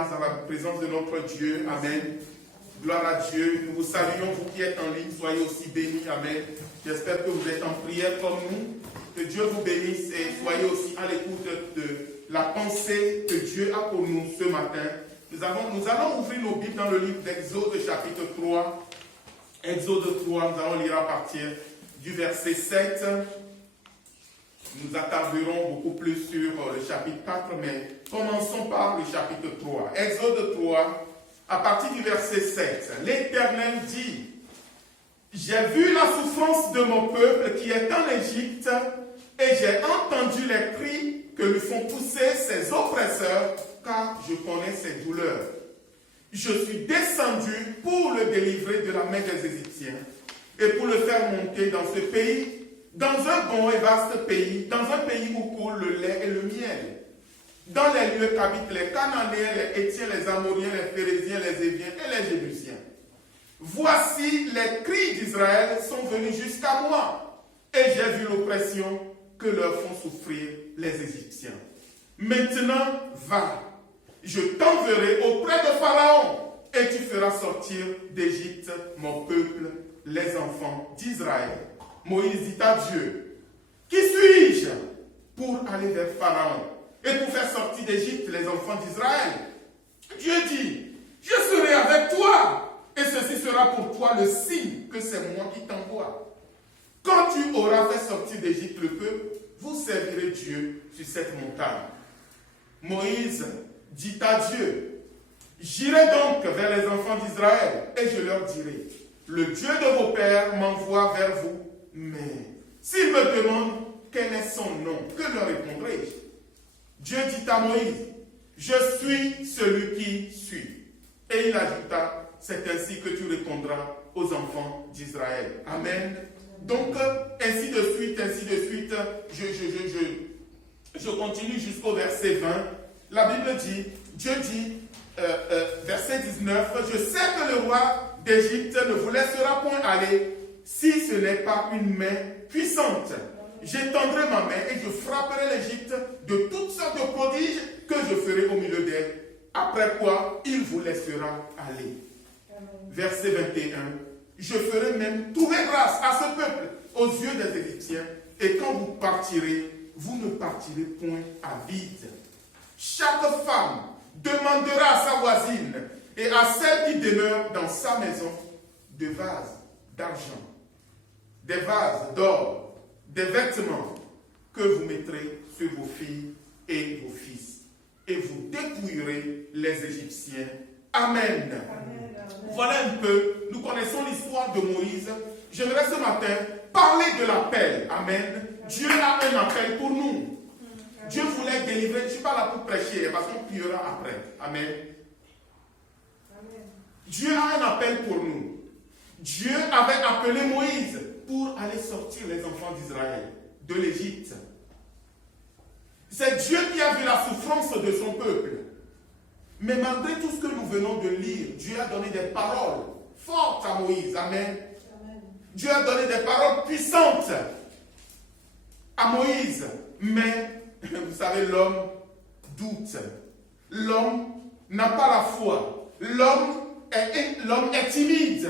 grâce dans la présence de notre Dieu. Amen. Gloire à Dieu. Nous vous saluons, vous qui êtes en ligne, soyez aussi bénis. Amen. J'espère que vous êtes en prière comme nous. Que Dieu vous bénisse et soyez aussi à l'écoute de la pensée que Dieu a pour nous ce matin. Nous allons ouvrir nos Bibles dans le livre d'Exode chapitre 3. Exode 3, nous allons lire à partir du verset 7. Nous attarderons beaucoup plus sur le chapitre 4, mais commençons par le chapitre 3. Exode 3, à partir du verset 7. L'Éternel dit: j'ai vu la souffrance de mon peuple qui est en Égypte, et j'ai entendu les cris que lui font pousser ses oppresseurs, car je connais ses douleurs. Je suis descendu pour le délivrer de la main des Égyptiens, et pour le faire monter dans ce pays, dans un bon et vaste pays, dans un pays où coule le lait et le miel, dans les lieux qu'habitent les Cananéens, les Hétiens, les Amoriens, les Phéréziens, les Héviens et les Jébusiens. Voici les cris d'Israël sont venus jusqu'à moi, et j'ai vu l'oppression que leur font souffrir les Égyptiens. Maintenant, va, je t'enverrai auprès de Pharaon, et tu feras sortir d'Égypte mon peuple, les enfants d'Israël. Moïse dit à Dieu: qui suis-je pour aller vers Pharaon et pour faire sortir d'Égypte les enfants d'Israël? Dieu dit: je serai avec toi, et ceci sera pour toi le signe que c'est moi qui t'envoie. Quand tu auras fait sortir d'Égypte le peuple, vous servirez Dieu sur cette montagne. Moïse dit à Dieu: j'irai donc vers les enfants d'Israël, et je leur dirai: le Dieu de vos pères m'envoie vers vous. Mais s'ils me demandent quel est son nom, que leur répondrai-je? Dieu dit à Moïse: je suis celui qui suis. Et il ajouta: c'est ainsi que tu répondras aux enfants d'Israël. Amen. Donc, ainsi de suite, je continue jusqu'au verset 20. La Bible dit, Dieu dit, verset 19, je sais que le roi d'Égypte ne vous laissera point aller si ce n'est pas une main puissante. J'étendrai ma main et je frapperai l'Égypte de toutes sortes de prodiges que je ferai au milieu d'elle. Après quoi, il vous laissera aller. Amen. Verset 21. Je ferai même trouver grâce à ce peuple aux yeux des Égyptiens, et quand vous partirez, vous ne partirez point à vide. Chaque femme demandera à sa voisine et à celle qui demeure dans sa maison des vases d'argent, des vases d'or, des vêtements que vous mettrez sur vos filles et vos fils, et vous dépouillerez les Égyptiens. Amen. Amen. Voilà un peu, nous connaissons l'histoire de Moïse. J'aimerais ce matin parler de l'appel. Amen. Dieu a un appel pour nous. Dieu voulait délivrer. Je ne suis pas là pour prêcher, parce qu'on priera après. Amen. Amen. Dieu a un appel pour nous. Dieu avait appelé Moïse pour aller sortir les enfants d'Israël de l'Égypte. C'est Dieu qui a vu la souffrance de son peuple. Mais malgré tout ce que nous venons de lire, Dieu a donné des paroles fortes à Moïse. Amen. Amen. Dieu a donné des paroles puissantes à Moïse. Mais, vous savez, l'homme doute. L'homme n'a pas la foi. L'homme est timide.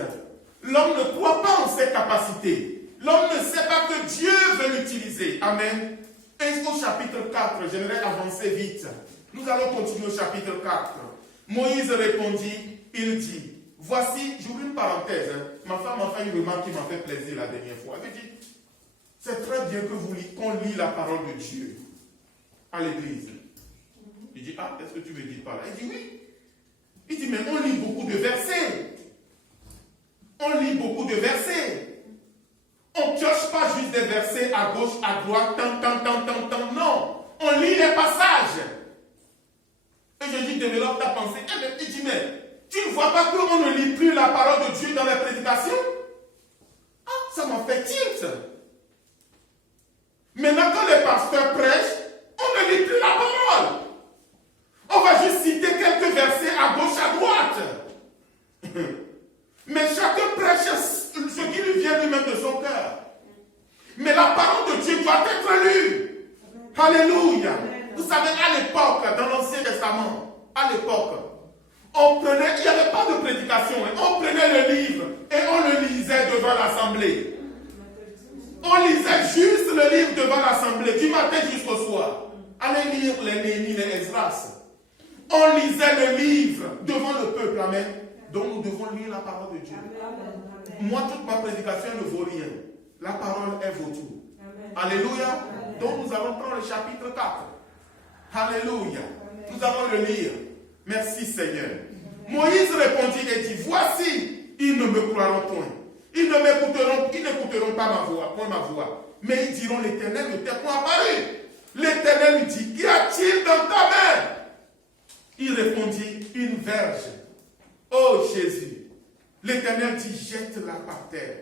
L'homme ne croit pas en ses capacités. L'homme ne sait pas que Dieu veut l'utiliser. Amen. Et au chapitre 4, j'aimerais avancer vite. Nous allons continuer au chapitre 4. Moïse répondit, il dit, voici, j'ouvre une parenthèse. Ma femme m'a fait une remarque qui m'a fait plaisir la dernière fois. Elle me dit, c'est très bien qu'on lit la parole de Dieu à l'église. Il dit, ah, est-ce que tu veux dire par là? Il dit, oui. Il dit, mais on lit beaucoup de versets. On lit beaucoup de versets. On ne pioche pas juste des versets à gauche, à droite, tant. Non. On lit les passages. Et je dis, développe ta pensée. Il dit, mais tu ne vois pas qu'on ne lit plus la parole de Dieu dans les prédications? Ah, ça m'a fait tilt. Maintenant, quand les pasteurs prêchent, on ne lit plus la parole. On va juste citer quelques versets à gauche, à droite. Mais chacun prêche ce qui lui vient lui-même de son cœur. Mais la parole de Dieu doit être lue. Alléluia. Vous savez, à l'époque, dans l'Ancien Testament, à l'époque, il n'y avait pas de prédication, on prenait le livre et on le lisait devant l'assemblée. On lisait juste le livre devant l'assemblée, du matin jusqu'au soir. Allez lire les Néhémie, les Esdras. On lisait le livre devant le peuple, amen. Donc nous devons lire la parole de Dieu. Amen. Moi, toute ma prédication ne vaut rien. La parole, elle vaut tout. Amen. Alléluia. Amen. Donc nous allons prendre le chapitre 4. Alléluia. Amen. Nous allons le lire. Merci Seigneur. Amen. Moïse répondit et dit, voici, ils ne me croiront point. Ils n'écouteront pas ma voix, point ma voix. Mais ils diront, l'Éternel ne t'est point apparu. L'Éternel lui dit, qu'y a-t-il dans ta main? Il répondit, une verge. Oh Jésus. L'Éternel dit, jette-la par terre.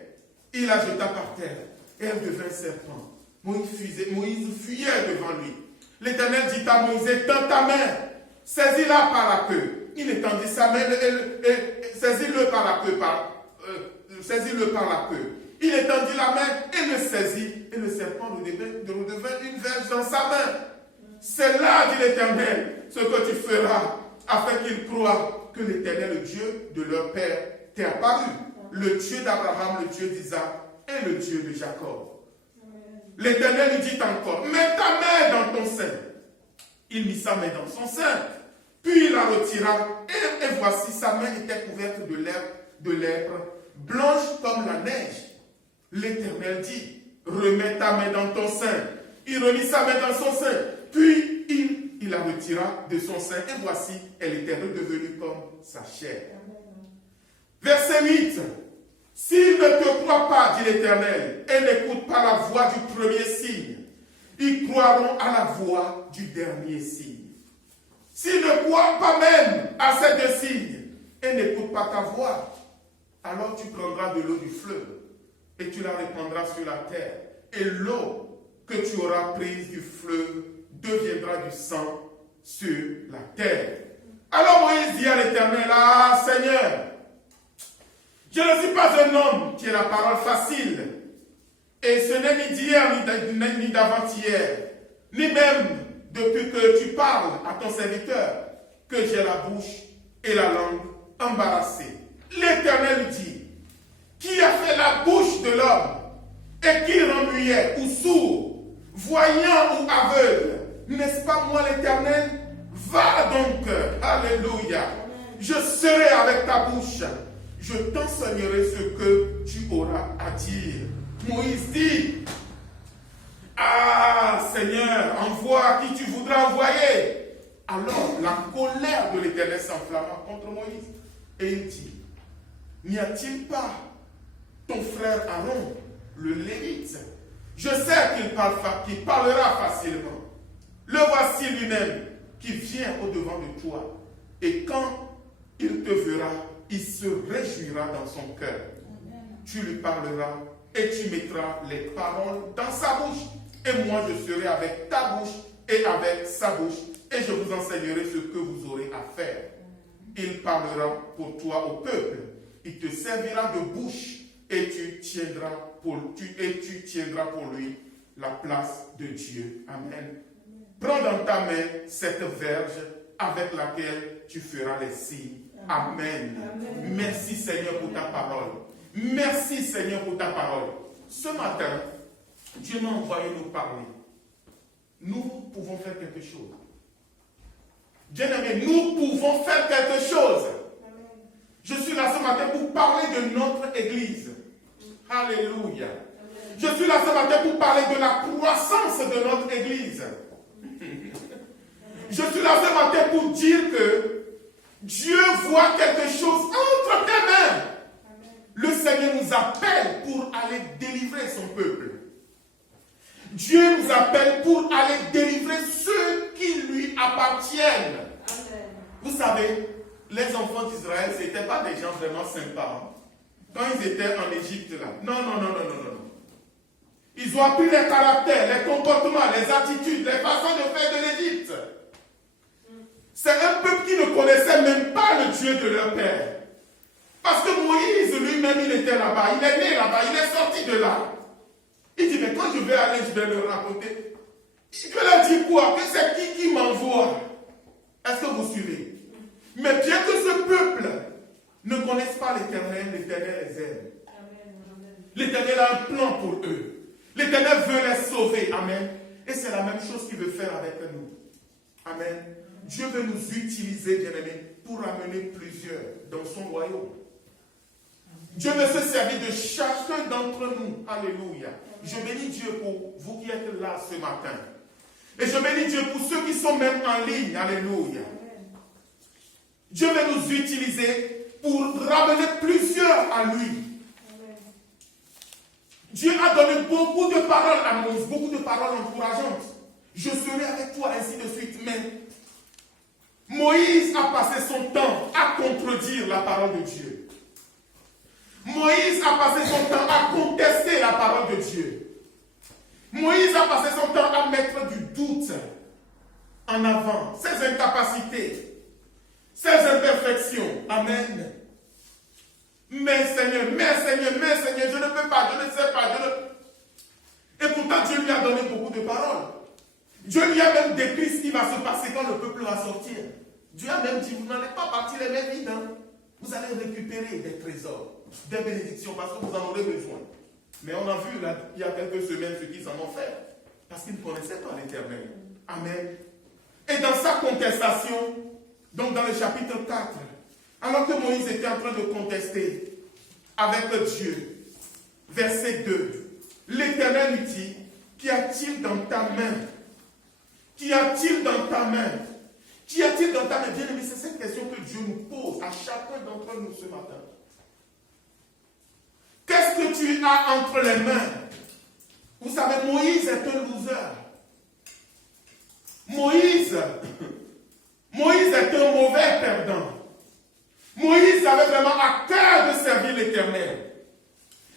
Il la jeta par terre. Et elle devint serpent. Moïse fuyait devant lui. L'Éternel dit à Moïse, étends ta main. Saisis-la par la queue. Il étendit sa main et saisis-le par la queue. Saisis-le par la queue. Il étendit la main et le saisit. Et le serpent redevint une verge dans sa main. C'est là, dit l'Éternel, ce que tu feras, afin qu'ils croient que l'Éternel, le Dieu de leur père, t'est apparu. Le Dieu d'Abraham, le Dieu d'Isaac et le Dieu de Jacob. L'Éternel lui dit encore, mets ta main dans ton sein. Il mit sa main dans son sein. Puis il la retira. Et voici, sa main était couverte de lèpre, blanche comme la neige. L'Éternel dit, remets ta main dans ton sein. Il remit sa main dans son sein. Puis il la retira de son sein. Et voici, elle était redevenue comme sa chair. Verset 8. S'ils ne te croient pas, dit l'Éternel, et n'écoutent pas la voix du premier signe, ils croiront à la voix du dernier signe. S'ils ne croient pas même à ces deux signes, et n'écoutent pas ta voix, alors tu prendras de l'eau du fleuve, et tu la répandras sur la terre, et l'eau que tu auras prise du fleuve deviendra du sang sur la terre. Alors Moïse dit à l'Éternel, ah Seigneur, je ne suis pas un homme qui ait la parole facile, et ce n'est ni d'hier ni d'avant-hier, ni même depuis que tu parles à ton serviteur, que j'ai la bouche et la langue embarrassées. L'Éternel dit, qui a fait la bouche de l'homme, et qui rend muet ou sourd, voyant ou aveugle? N'est-ce pas moi l'Éternel? Va donc, alléluia, je serai avec ta bouche, je t'enseignerai ce que tu auras à dire. Moïse dit, ah Seigneur, envoie qui tu voudras envoyer. Alors la colère de l'Éternel s'enflamma contre Moïse. Et il dit, n'y a-t-il pas ton frère Aaron, le Lévite? Je sais qu'il parlera facilement. Le voici lui-même qui vient au-devant de toi. Et quand il te verra, il se réjouira dans son cœur. Tu lui parleras et tu mettras les paroles dans sa bouche. Et moi je serai avec ta bouche et avec sa bouche. Et je vous enseignerai ce que vous aurez à faire. Il parlera pour toi au peuple. Il te servira de bouche et tu tiendras pour lui la place de Dieu. Amen. Prends dans ta main cette verge avec laquelle tu feras les signes. Amen. Amen. Merci Seigneur pour ta parole. Merci Seigneur pour ta parole. Ce matin, Dieu m'a envoyé nous parler. Nous pouvons faire quelque chose. Bien-aimés, nous pouvons faire quelque chose. Je suis là ce matin pour parler de notre Église. Alléluia. Je suis là ce matin pour parler de la croissance de notre Église. Je suis là ce matin pour dire que Dieu voit quelque chose entre tes mains. Le Seigneur nous appelle pour aller délivrer son peuple. Dieu nous appelle pour aller délivrer ceux qui lui appartiennent. Amen. Vous savez, les enfants d'Israël, ce n'étaient pas des gens vraiment sympas. Quand ils étaient en Égypte, là. Non. Ils ont appris les caractères, les comportements, les attitudes, les façons de faire de l'Égypte. C'est un peuple qui ne connaissait même pas le Dieu de leur père. Parce que Moïse lui-même, il était là-bas, il est né là-bas, il est sorti de là. Il dit, mais quand je vais aller, je vais leur raconter. Je vais leur dire quoi? Que c'est qui m'envoie? Est-ce que vous suivez? Mais bien que ce peuple ne connaisse pas l'Éternel, l'Éternel les aime. L'Éternel a un plan pour eux. L'Éternel veut les sauver. Amen. Et c'est la même chose qu'il veut faire avec nous. Amen. Dieu veut nous utiliser, bien-aimés, pour amener plusieurs dans son royaume. Dieu veut se servir de chacun d'entre nous. Alléluia. Je bénis Dieu pour vous qui êtes là ce matin. Et je bénis Dieu pour ceux qui sont même en ligne. Alléluia. Dieu veut nous utiliser pour ramener plusieurs à lui. Dieu a donné beaucoup de paroles à Moïse, beaucoup de paroles encourageantes. Je serai avec toi, ainsi de suite. Mais Moïse a passé son temps à contredire la parole de Dieu. Moïse a passé son temps à contester la parole de Dieu. Moïse a passé son temps à mettre du doute en avant, ses incapacités, ses imperfections. Amen. Mais Seigneur, je ne peux pas, je ne sais pas. Et pourtant, Dieu lui a donné beaucoup de paroles. Dieu lui a même décrit ce qui va se passer quand le peuple va sortir. Dieu a même dit, vous n'allez pas partir les mains vides. Vous allez récupérer des trésors, des bénédictions, parce que vous en aurez besoin. Mais on a vu là, il y a quelques semaines ce qu'ils en ont fait. Parce qu'ils ne connaissaient pas l'Éternel. Amen. Et dans sa contestation, donc dans le chapitre 4, alors que Moïse était en train de contester avec Dieu, verset 2, l'Éternel lui dit, qu'y a-t-il dans ta main? Qu'y a-t-il dans ta main? Qu'y a-t-il dans ta main? Bien aimé, c'est cette question que Dieu nous pose à chacun d'entre nous ce matin. Qu'est-ce que tu as entre les mains? Vous savez, Moïse est un loser. Moïse est un mauvais perdant. Moïse avait vraiment à cœur de servir l'Éternel.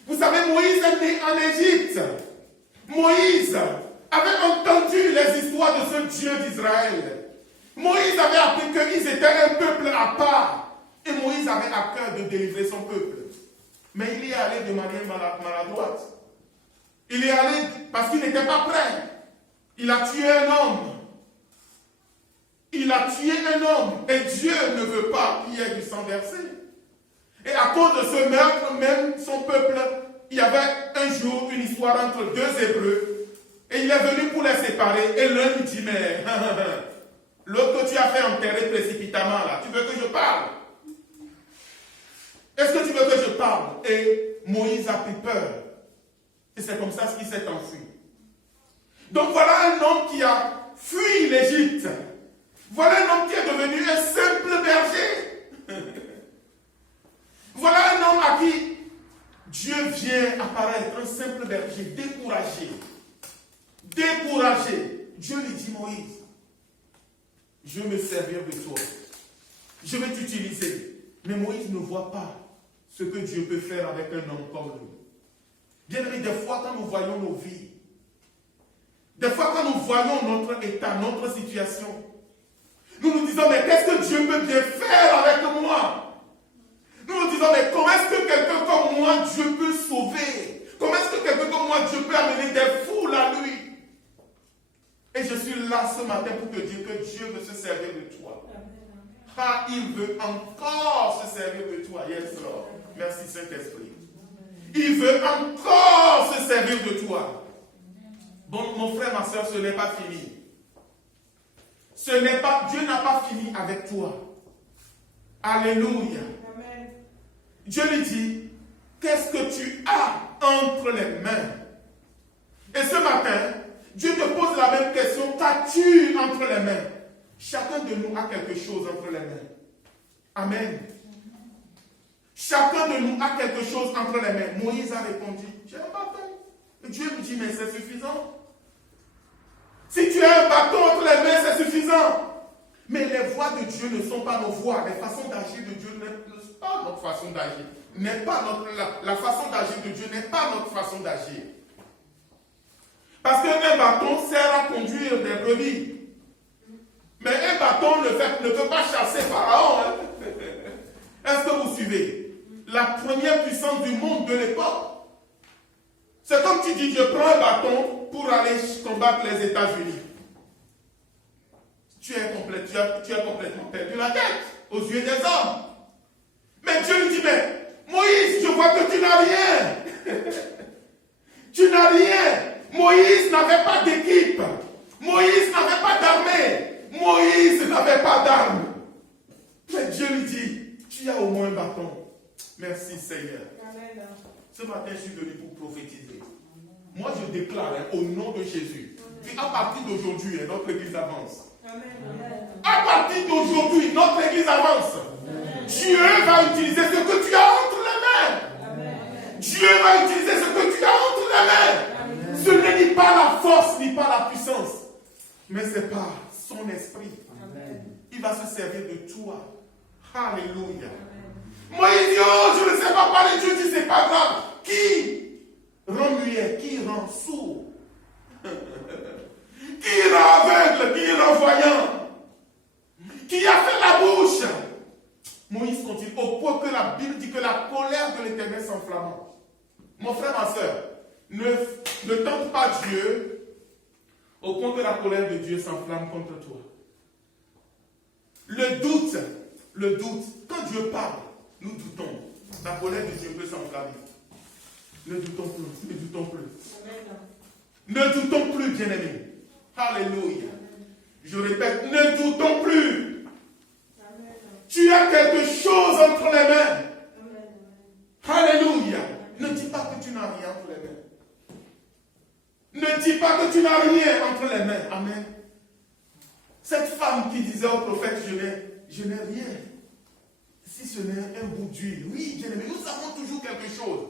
Vous savez, Moïse est né en Égypte. Moïse avait entendu les histoires de ce Dieu d'Israël. Moïse avait appris qu'ils étaient un peuple à part. Et Moïse avait à cœur de délivrer son peuple. Mais il y est allé de manière maladroite. Il y est allé parce qu'il n'était pas prêt. Il a tué un homme. Il a tué un homme et Dieu ne veut pas qu'il y ait du sang versé. Et à cause de ce meurtre, même son peuple, il y avait un jour une histoire entre deux Hébreux et il est venu pour les séparer et l'un lui dit, mais l'autre que tu as fait enterrer précipitamment là, tu veux que je parle? Est-ce que tu veux que je parle? Et Moïse a pris peur. Et c'est comme ça qu'il s'est enfui. Donc voilà un homme qui a fui l'Égypte. Voilà un homme qui est devenu un simple berger. Voilà un homme à qui Dieu vient apparaître, un simple berger, découragé. Découragé. Dieu lui dit, Moïse, je vais me servir de toi. Je vais t'utiliser. Mais Moïse ne voit pas ce que Dieu peut faire avec un homme comme lui. Bien aimé, des fois quand nous voyons nos vies, des fois quand nous voyons notre état, notre situation, nous nous disons, mais qu'est-ce que Dieu peut bien faire avec moi? Nous nous disons, mais comment est-ce que quelqu'un comme moi, Dieu peut sauver? Comment est-ce que quelqu'un comme moi, Dieu peut amener des foules à lui? Et je suis là ce matin pour te dire que Dieu veut se servir de toi. Ah, il veut encore se servir de toi. Yes, Lord. Merci Saint-Esprit. Il veut encore se servir de toi. Bon, mon frère, ma soeur, ce n'est pas fini. Dieu n'a pas fini avec toi. Alléluia. Amen. Dieu lui dit, qu'est-ce que tu as entre les mains? Et ce matin, Dieu te pose la même question, qu'as-tu entre les mains? Chacun de nous a quelque chose entre les mains. Amen. Chacun de nous a quelque chose entre les mains. Moïse a répondu, j'ai un bâton. Et Dieu lui dit, mais c'est suffisant. Si tu as un bâton entre les mains, c'est suffisant. Mais les voies de Dieu ne sont pas nos voies. Les façons d'agir de Dieu ne sont pas notre façon d'agir. La façon d'agir de Dieu n'est pas notre façon d'agir. Parce qu'un bâton sert à conduire des brebis. Mais un bâton ne peut pas chasser Pharaon. Hein? Est-ce que vous suivez? La première puissance du monde de l'époque, c'est comme tu dis, je prends un bâton pour aller combattre les États-Unis. Tu es complètement perdu la tête. aux yeux des hommes. Mais Dieu lui dit, mais Moïse, je vois que tu n'as rien. Tu n'as rien. Moïse n'avait pas d'équipe. Moïse n'avait pas d'armée. Moïse n'avait pas d'armes. Mais Dieu lui dit, tu as au moins un bâton. Merci Seigneur. Amen. Ce matin, je suis venu pour prophétiser. Moi, je déclare au nom de Jésus qu'à partir d'aujourd'hui, notre église avance. Amen. À partir d'aujourd'hui, notre église avance. Amen. Dieu va utiliser ce que tu as entre les mains. Amen. Dieu va utiliser ce que tu as entre les mains. Amen. Ce n'est ni par la force, ni par la puissance, mais c'est par son esprit. Amen. Il va se servir de toi. Alléluia. Moïse dit, oh, je ne sais pas parler. Dieu dit, c'est pas grave. Qui rend muet, qui rend sourd, qui rend aveugle, qui rend voyant, qui a fait la bouche. Moïse continue, au point que la Bible dit que la colère de l'Éternel s'enflamme. Mon frère, ma soeur, ne tente pas Dieu au point que la colère de Dieu s'enflamme contre toi. Le doute, quand Dieu parle, nous doutons. La colère de Dieu peut s'enflammer. Ne doutons plus, ne doutons plus. Ne doutons plus, bien-aimés. Alléluia. Je répète, ne doutons plus. Tu as quelque chose entre les mains. Alléluia. Ne dis pas que tu n'as rien entre les mains. Ne dis pas que tu n'as rien entre les mains. Amen. Cette femme qui disait au prophète, je n'ai rien. Si ce n'est un bout d'huile. Oui, bien-aimés, nous avons toujours quelque chose.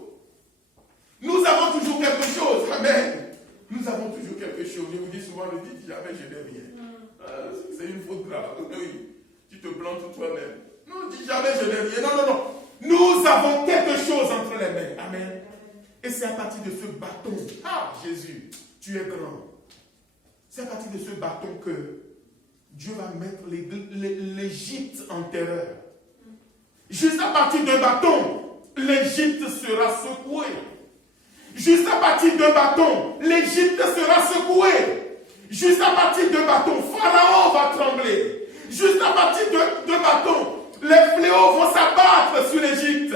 Nous avons toujours quelque chose. Amen. Nous avons toujours quelque chose. Je vous dis souvent, ne dites jamais je n'ai rien. C'est une faute grave. Oui. Tu te plantes toi-même. Non, dis jamais je n'ai rien. Non, non, non. Nous avons quelque chose entre les mains. Amen. Et c'est à partir de ce bâton. Ah, Jésus, tu es grand. C'est à partir de ce bâton que Dieu va mettre l'Égypte en terreur. Juste à partir d'un bâton, l'Égypte sera secouée. Juste à partir d'un bâton, l'Égypte sera secouée. Juste à partir d'un bâton, Pharaon va trembler. Juste à partir d'un bâton, les fléaux vont s'abattre sur l'Égypte.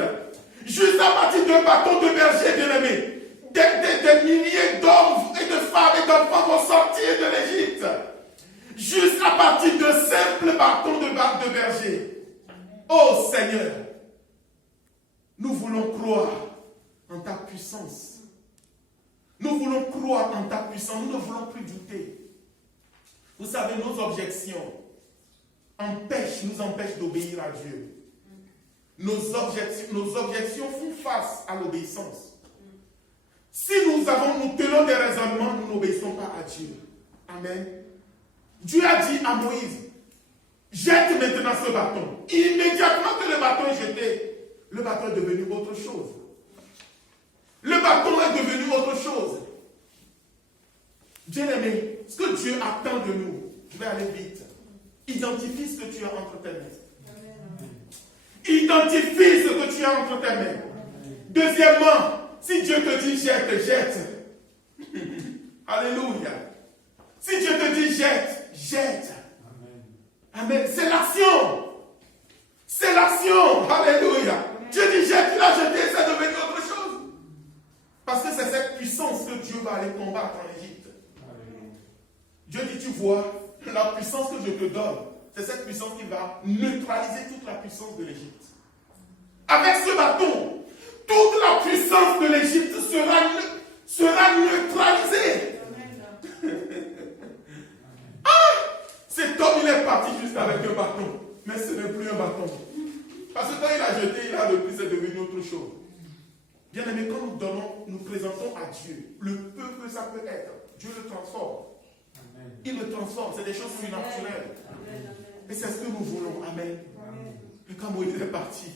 Juste à partir d'un bâton de berger, bien-aimé, des milliers d'hommes et de femmes et d'enfants vont sortir de l'Égypte. Juste à partir de simples bâtons de berger. Oh Seigneur, nous voulons croire en ta puissance. Nous voulons croire en ta puissance. Nous ne voulons plus douter. Vous savez, nos objections nous empêchent d'obéir à Dieu. Nos objections font face à l'obéissance. Si nous tenons des raisonnements, nous n'obéissons pas à Dieu. Amen. Dieu a dit à Moïse, jette maintenant ce bâton. Immédiatement que le bâton est jeté, le bâton est devenu autre chose. Le bâton est devenu autre chose. Bien-aimé, ce que Dieu attend de nous, je vais aller vite. Identifie ce que tu as entre tes mains. Identifie ce que tu as entre tes mains. Deuxièmement, si Dieu te dit jette, jette. Alléluia. Si Dieu te dit jette, jette. Amen. C'est l'action. C'est l'action. Alléluia. Dieu dit jette, il a jeté, c'est devenu autre chose. Parce que c'est cette puissance que Dieu va aller combattre en Égypte. Dieu dit, tu vois, la puissance que je te donne, c'est cette puissance qui va neutraliser toute la puissance de l'Égypte. Avec ce bâton, toute la puissance de l'Égypte sera neutralisée. Cet homme, il est parti juste avec un bâton. Mais ce n'est plus un bâton. Parce que quand il a jeté, il a repris, c'est devenu autre chose. Bien aimé, quand nous présentons à Dieu le peu que ça peut être, Dieu le transforme. Amen. Il le transforme, c'est des choses surnaturelles. Et c'est ce que nous voulons. Amen. Amen. Et quand Moïse est parti,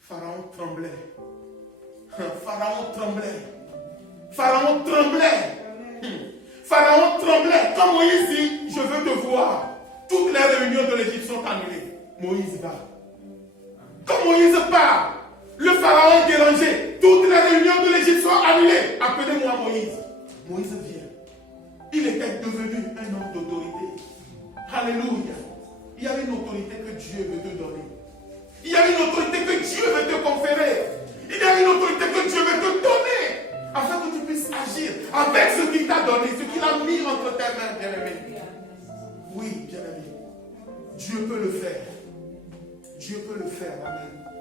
Pharaon tremblait. Pharaon tremblait. Pharaon tremblait. Pharaon tremblait. Quand Moïse dit, je veux te voir, toutes les réunions de l'Égypte sont annulées. Moïse va. Quand Moïse part, le Pharaon est dérangé. Toutes les réunions de l'Égypte sont annulées. Appelez-moi Moïse. Moïse vient. Il était devenu un homme d'autorité. Alléluia. Il y a une autorité que Dieu veut te donner. une autorité que Dieu veut te conférer. Il y a une autorité que Dieu veut te donner afin que tu puisses agir avec ce qu'il t'a donné, ce qu'il a mis entre tes mains, bien-aimé. Oui, bien-aimé. Dieu peut le faire. Dieu peut le faire. Amen.